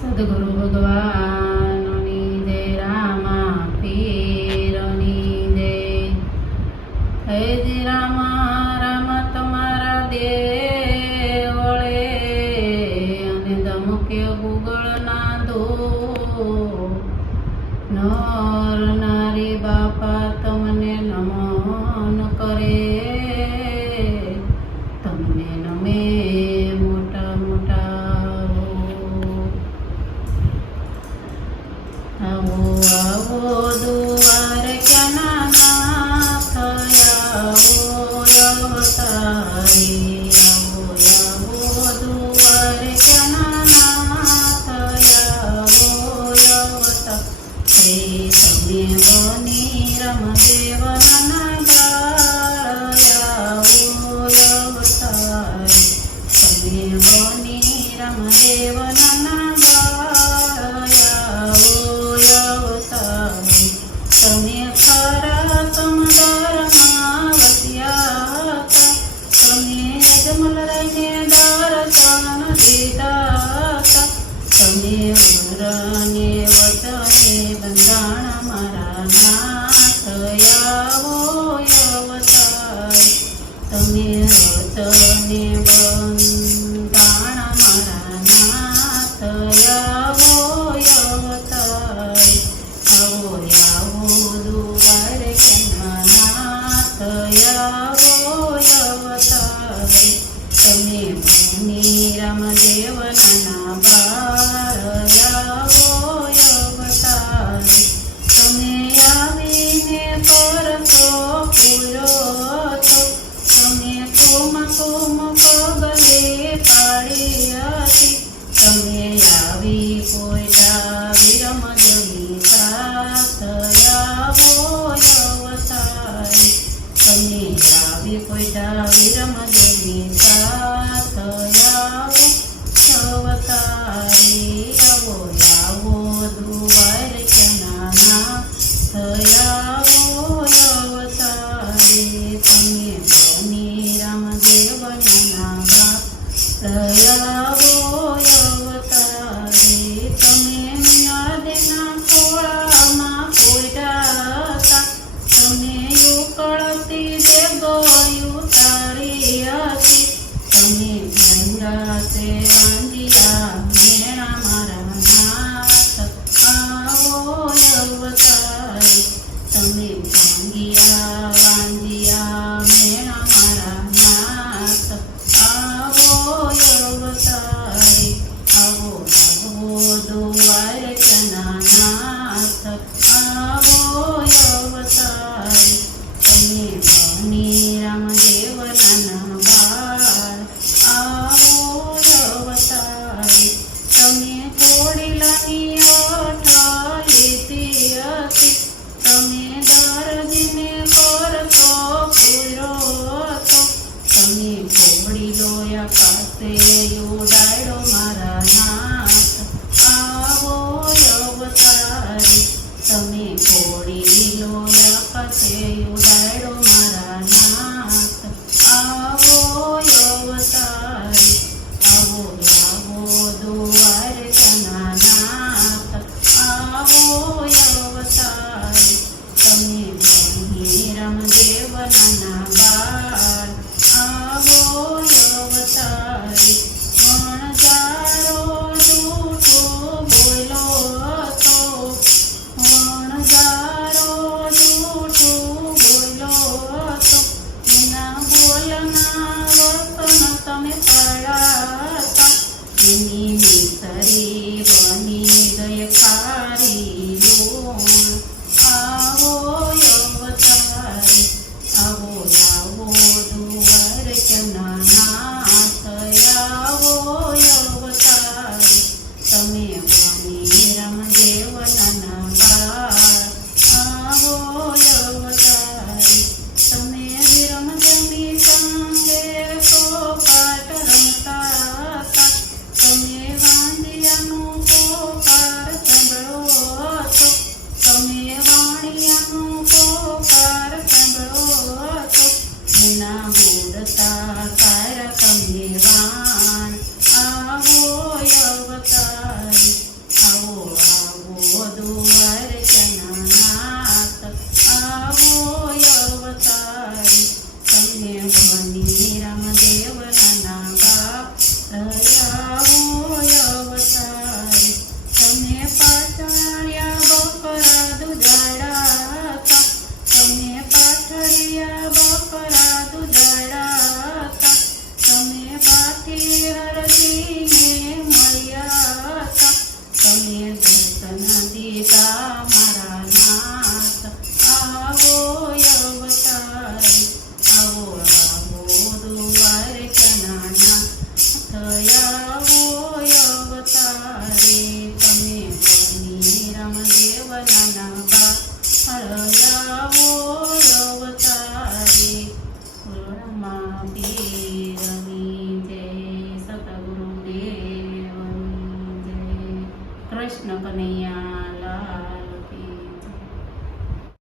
સદગુરુ ભગવાનની જય, રામા પીરની જય. હે જી રામા રામ તમારા દેવળે અને ધમકે ગુગળના ધો નર નારી બાપા તમને નમન કરે, તમને નમે મોટા મોટા. આવો આવો દુવાર ક્યાં નાથ, આવો અવતારી. આવો આવો દુવાર ક્યાં નાથ, આવો અવતારી. તમે બની રમદેવના ગાળ, આવો અવતારી. તમે બની રમદેવના ગાળ, તમે ખરા સમદરમાં વસ્યા હતા, તમે અજમલ રહીને દર્શન દીધા હતા. તમે વરને વચને બંધાણ મારા નાથ, આવો અવતારી. તમે વચને બંધાણ મારા નાથ, આવો અવતારી. આવો આવો દુવાર ક્યાં નાથ, આવો અવતારી. તમે મુનિ રામદેવના બાળ, આવો અવતારી. તમે આવીને કરશો પૂરો તો, તમે કુમ કુમ પગલે પાડી હતી. તમે આવી પોઈટા વિરમ જમી સાથ, આવો અવતારી. તમે આવી પોઈટા વિરમ જમી સાથ, આવો અવતારી. આવો આવો દુવાર ક્યાં નાથ, આવો અવતારી. તમે બની રામદેવના બાળ, આવો અવતારી. તમે નાદના ખોળામાં પોઈટા હતા, તમે ઉકળતી જગયું તારી હતી. તમે ગંગા તે વાંજિયા મેણા મારા નાથ, આવો અવતારી. તમે ભાંગિયા વાંજિયા મેણા મારા નાથ, આવો અવતારી. આવો આવો દુવાર ક્યાં નાથ, આવો અવતારી. તમે બની રામદેવના બાળ, આવો અવતારી. તમે ઘોડીલાની અઠ લીધી હતી, તમે દર્દીને કરશો પૂરો હતો. તમે ઘોડી લોયા પાસે ઉડાડો મારા નાથ, આવો અવતારી. તમે ઘોડી લોયા પાસે ઉડાડો મારા નાથ, આવો અવતારી. આવો આવો દુવાર ક્યાં નાથ, આવો અવતારી. તમે બની રામદેવના બાળ, આવો અવતારી. વણજારો જૂઠું બોલો હતો, વણજારો જૂઠું બોલો હતો. એના બોલના વસન તમે પડ્યા હતા. એની મિસરી બની ગઈ ખારી લોણ, આવો અવતારી. આવો આવો દુવાર ક્યાં નાથ, આવો અવતારી. તમે બની રામદેવના બાળ, આવો અવતારી. તમે વિરમ જમી સંગે સોપાટ રમતા હતા, તમે વાંદિયાનું કૃષ્ણ કનૈયા લાલ